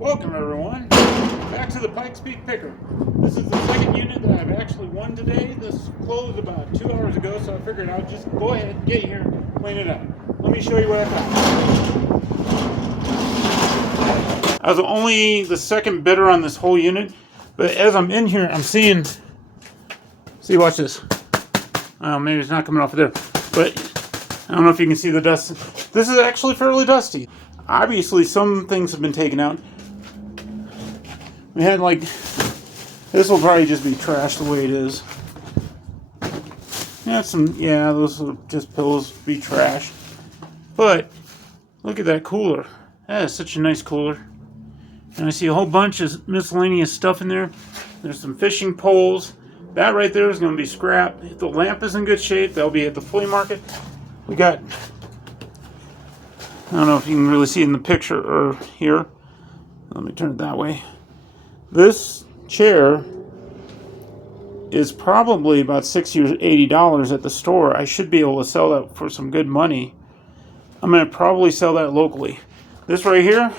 Welcome everyone, back to the Pikes Peak Picker. This is the second unit that I've actually won today. This closed about 2 hours ago, so I figured I'd just go ahead, get here, clean it up. Let me show you what I found. I was only the second bidder on this whole unit, but as I'm in here, I'm seeing, see, watch this. Maybe it's not coming off of there, but I don't know if you can see the dust. This is actually fairly dusty. Obviously, some things have been taken out. We had like, this will probably just be trash the way it is. Yeah, those will just pillows be trash. But look at that cooler. That is such a nice cooler. And I see a whole bunch of miscellaneous stuff in there. There's some fishing poles. That right there is going to be scrap. The lamp is in good shape. That'll be at the flea market. We got, I don't know if you can really see it in the picture or here. Let me turn it that way. This chair is probably about $60 or $80 at the store. I should be able to sell that for some good money. I'm going to probably sell that locally. This right here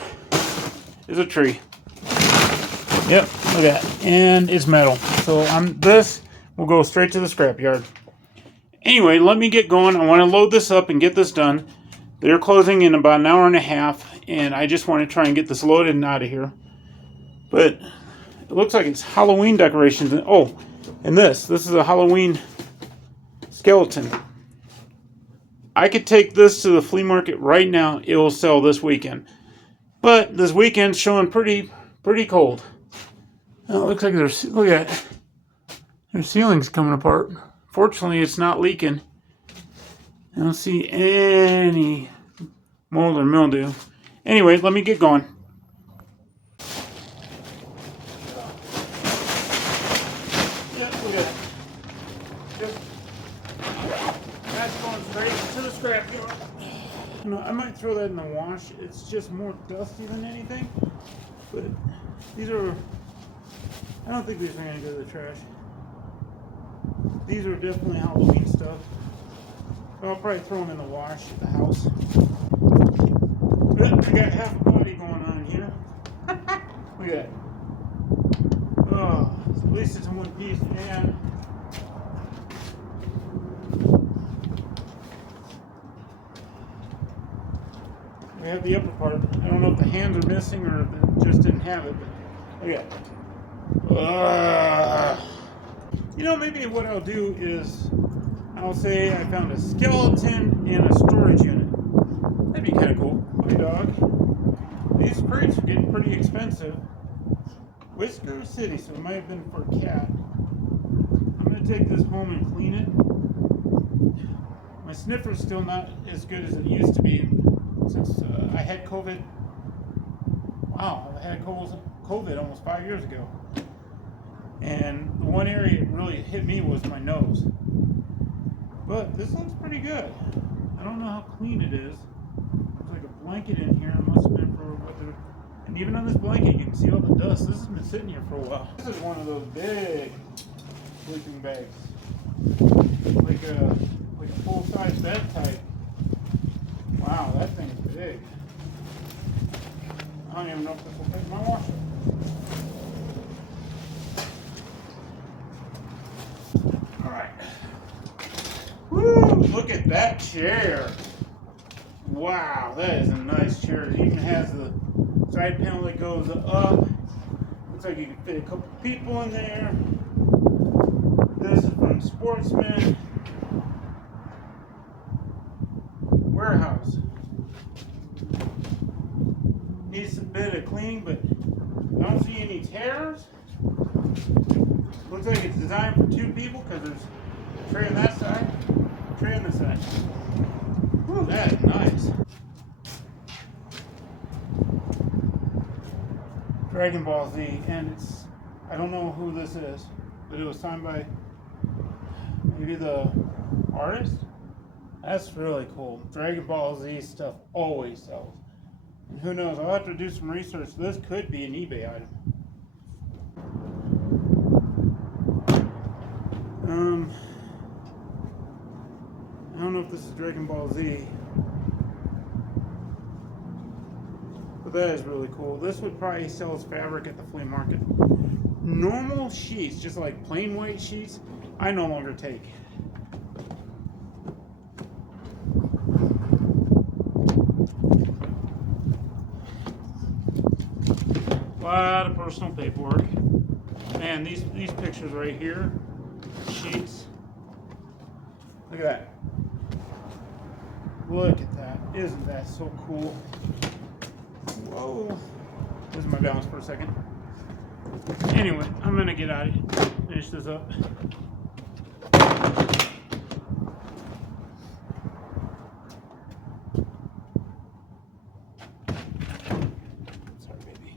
is a tree. Yep, look at that. And it's metal. So this will go straight to the scrapyard. Anyway, let me get going. I want to load this up and get this done. They're closing in about an hour and a half, and I just want to try and get this loaded and out of here. But it looks like it's Halloween decorations. Oh, and this is a Halloween skeleton. I could take this to the flea market right now. It will sell this weekend. But this weekend's showing pretty cold. Oh, it looks like look at that. Their ceiling's coming apart. Fortunately, it's not leaking. I don't see any mold or mildew. Anyway, let me get going. That's going straight to the scrapyard. You know, I might throw that in the wash. It's just more dusty than anything. But these are, I don't think these are going to go to the trash. These are definitely Halloween stuff. I'll probably throw them in the wash at the house. But I got half a body going on here. Look at that. Oh, at least it's in one piece. And we have the upper part. I don't know if the hands are missing or if it just didn't have it. But look at that. You know, maybe what I'll do is I'll say I found a skeleton in a storage unit. That'd be kind of cool. My dog. These crates are getting pretty expensive. Whisker City, so it might have been for a cat. I'm going to take this home and clean it. My sniffer's still not as good as it used to be since I had COVID. Wow, I had COVID almost 5 years ago. And the one area that really hit me was my nose. But this looks pretty good. I don't know how clean it is. Looks like a blanket in here. It must have been for what they're... And even on this blanket, you can see all the dust. This has been sitting here for a while. This is one of those big sleeping bags. Like a full-size bed type. Wow, that thing is big. I don't even know if this will fit in my washer. Woo! Look at that chair. Wow, that is a nice chair. It even has the side panel that goes up. Looks like you can fit a couple people in there. This is from Sportsman Warehouse. Needs a bit of cleaning, but I don't see any tears. Looks like it's designed for 2 people because there's a tray on that side. Tray on this side. Whew, that is nice. Dragonball Z, and I don't know who this is, but it was signed by maybe the artist. That's really cool. Dragonball Z stuff always sells. And who knows, I'll have to do some research. This could be an eBay item. I don't know if this is Dragonball Z. But that is really cool. This would probably sell as fabric at the flea market. Normal sheets, just like plain white sheets, I no longer take. A lot of personal paperwork. Man, these pictures right here, sheets. Look at that. Look at that. Isn't that so cool? Whoa. Lose my balance for a second. Anyway, I'm gonna get out of here. Finish this up. Sorry, baby.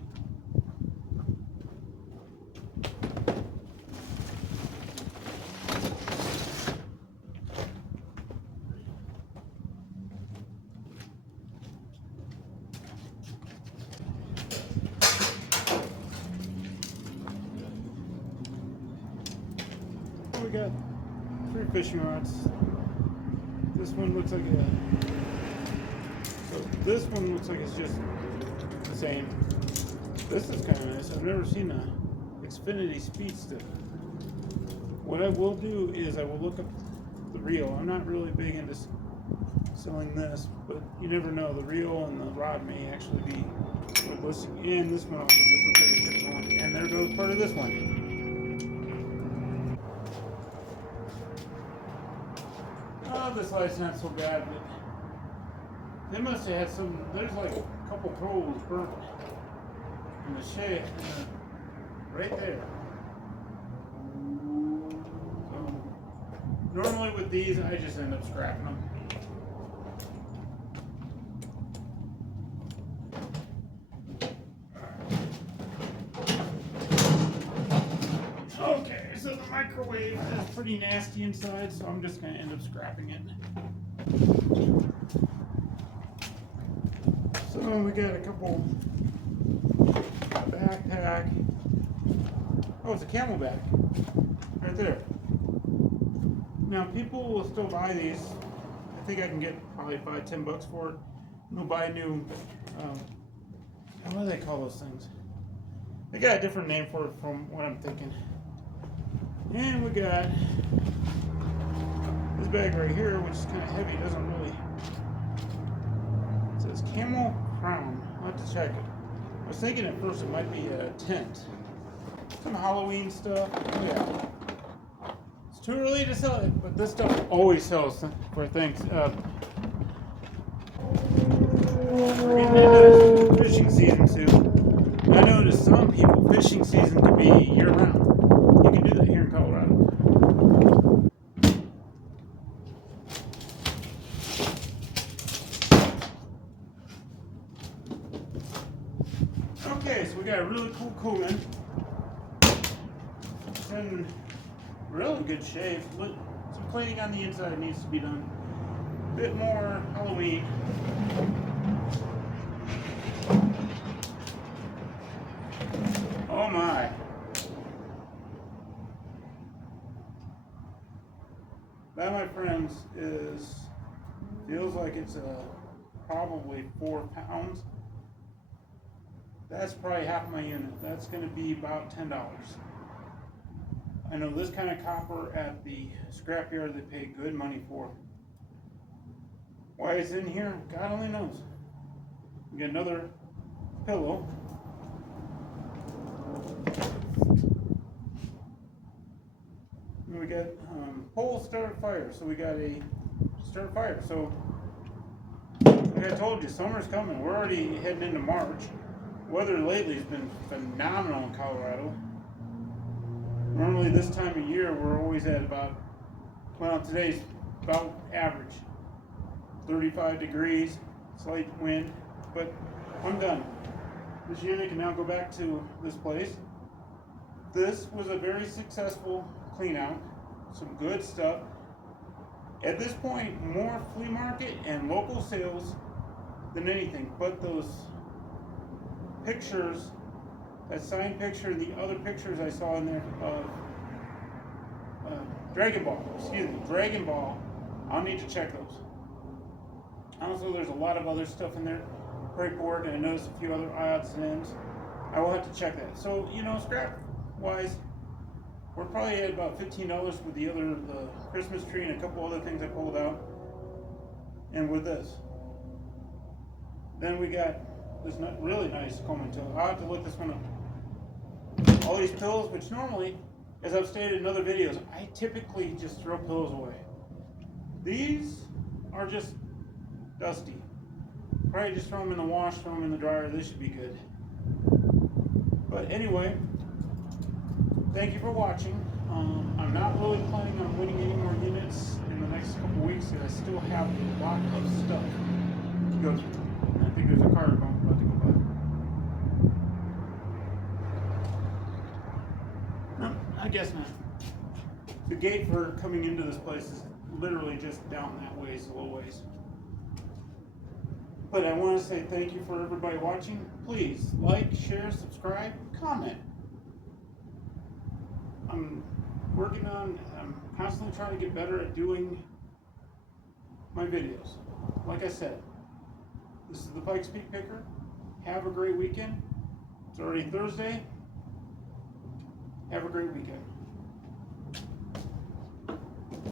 We got 3 fishing rods. This one looks like this one looks like it's just the same. This is kind of nice. I've never seen a Xfinity Speedster. What I will do is I will look up the reel. I'm not really big into selling this, but you never know. The reel and the rod may actually be worth listing. And this one also just looks like a typical one. And there goes part of this one. Oh, this light's not so bad, but they must have had some. There's like a couple holes burnt in the shade right there. So normally with these, I just end up scrapping them. Okay, so the microwave is pretty nasty inside, so I'm just going to end up scrapping it. So we got a couple backpack. Oh, it's a Camelback right there. Now people will still buy these. I think I can get probably $5-10 for it. They'll buy new. What do they call those things? They got a different name for it from what I'm thinking. And we got this bag right here, which is kind of heavy. It doesn't really. It says Camel Crown. I'll have to check it. I was thinking at first it might be a tent. Some Halloween stuff. Oh, yeah. It's too early to sell it, but this stuff always sells for things. We're getting into fishing season soon. I noticed some people fishing season can be year round. You can do that here in Colorado. Okay, so we got a really cool Coleman. It's in really good shape. Some cleaning on the inside needs to be done. A bit more Halloween. Oh my. That, my friends, feels like it's probably 4 pounds. That's probably half my unit. That's going to be about $10. I know this kind of copper at the scrapyard they pay good money for. Why it's in here, God only knows. We got another pillow. And we got pole start fire. So we got a start fire. So like I told you, summer's coming. We're already heading into March. Weather lately has been phenomenal in Colorado. Normally this time of year we're always at about, well, today's about average. 35 degrees, slight wind, but I'm done. This unit can now go back to this place. This was a very successful clean out. Some good stuff. At this point, more flea market and local sales than anything, but those pictures, that signed picture, and the other pictures I saw in there of Dragonball, I'll need to check those. Also, there's a lot of other stuff in there. breakboard, and I noticed a few other odds and ends. I will have to check that. So, scrap wise, we're probably at about $15 with the Christmas tree and a couple other things I pulled out. And with this. Then we got this really nice combing tool. I'll have to look this one up. All these pillows, which normally, as I've stated in other videos, I typically just throw pillows away. These are just dusty. Probably just throw them in the wash, throw them in the dryer. This should be good. But anyway, thank you for watching. I'm not really planning on winning any more units in the next couple weeks, because I still have a lot of stuff to go through. And I think there's a car about to go by. No, I guess not. The gate for coming into this place is literally just down that ways, a little ways. But I want to say thank you for everybody watching. Please like, share, subscribe, comment. I'm constantly trying to get better at doing my videos. Like I said, this is the Pikes Peak Picker. Have a great weekend. It's already Thursday. Have a great weekend.